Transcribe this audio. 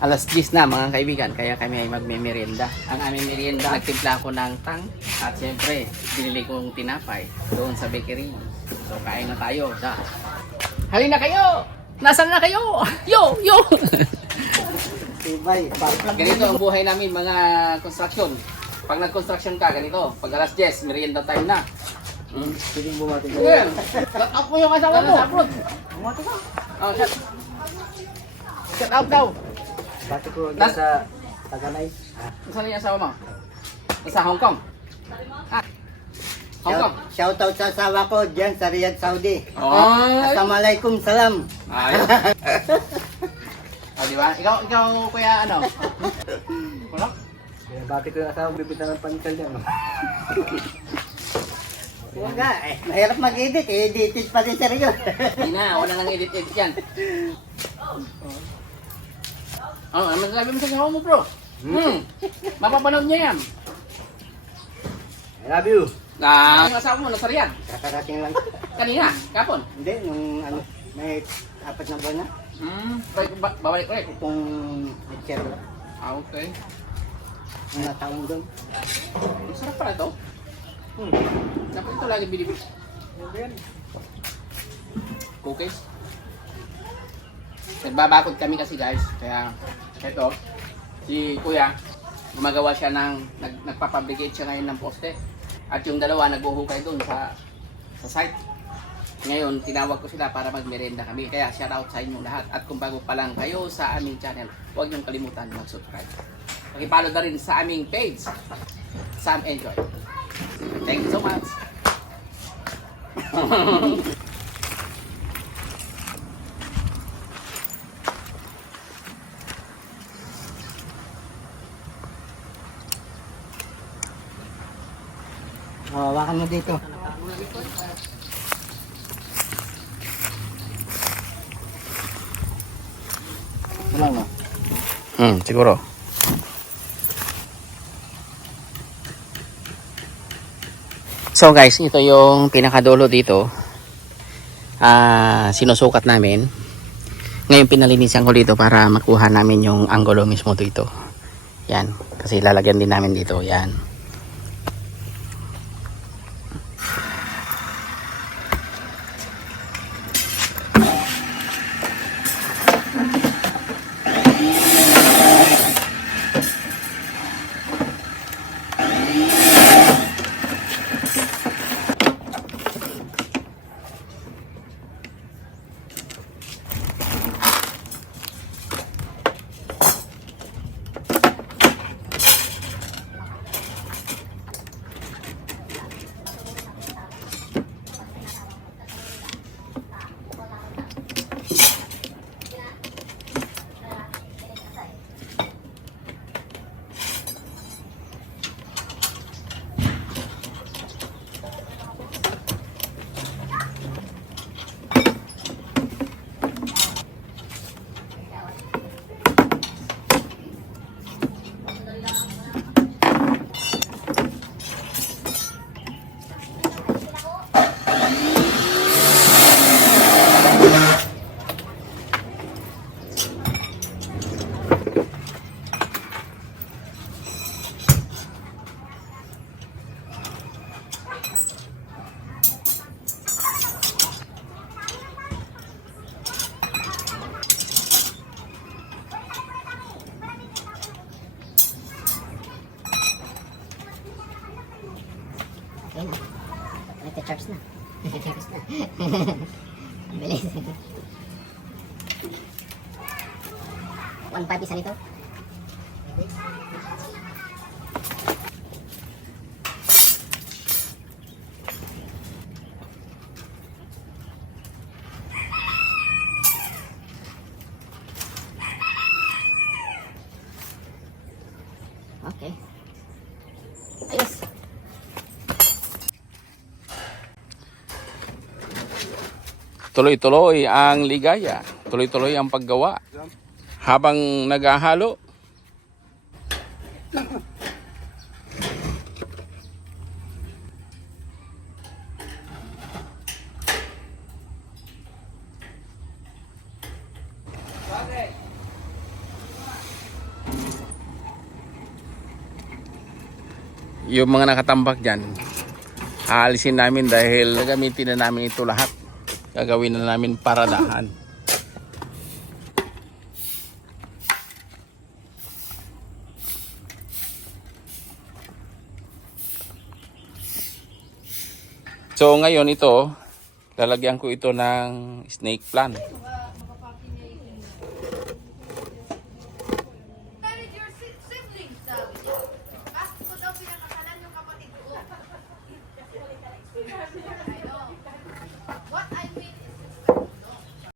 Alas 10 na mga kaibigan, kaya kami ay magme-merienda. Ang aming merienda, nagtimpla ko ng tang at siyempre, binili kong tinapay doon sa bakery. So kain na tayo. Halina kayo! Nasaan na kayo? Yo! Yo! Tibay. Ganito ang buhay namin mga construction. Pag nag-construction ka, ganito. Pag alas 10, merienda time na. Sige bumati ko. Sige, shout out mo yung asawa mo. Bumati ka. Oh, shout out daw. Bati ko dyan sa Taganay. Saan yung asawa mo? Sa Hong Kong? Ah. Hong Kong? Shoutout sa asawa ko dyan sa Riyadh, Saudi. Oh. Assalamualaikum salam. Ayos. Oh, di ba? Ikaw kuya ano? Wala? Bati ko yung asawa, bibita ng pansal yan. Huwag nga, mahirap mag-edit. Edited pa din sir yun. Hindi na, wala nang edit-edit yan. Oh, ano sabi mo sa asawa mo bro? Mapapanood niya yan. I love you. Yung asawa mo, nasa Riyadh. Kakarating lang. Kanina, kapon. Hindi, nung ano, may 4 na buwan na. Babalik ulit. Itong lecture lang. Ah, okay. Ang natawang doon. Masarap pala ito. Dapat ito lagi binibig. Cookies. Nagbabakod kami kasi guys. Kaya ito, si kuya, gumagawa siya ng, nagpapabricate siya ngayon ng poste. At yung dalawa nagbuhukay doon sa site. Ngayon, tinawag ko sila para magmerenda kami. Kaya shout out sa inyong lahat. At kung bago pa lang kayo sa aming channel, huwag niyong kalimutan mag-subscribe. Pakipollow na rin sa aming page, Sam Enjoy. Thank you so much. Hawakan mo dito. Wala na. Siguro. So guys, ito yung pinakadulo dito. Sinusukat namin. Ngayon pinalinisan ko dito para makuha namin yung anggulo mismo dito. Yan. Kasi lalagyan din namin dito. Yan. Okay na. Nagka-charge na. Nagka-charge na. Bilis. 1.5 isa nito. Okay. Ayos. Tuloy-tuloy ang ligaya. Tuloy-tuloy ang paggawa. Habang naghahalo. yung mga nakatambak dyan, aalisin namin dahil gagamitin na namin ito lahat. Gagawin na namin paradahan. So ngayon ito, lalagyan ko ito ng snake plant.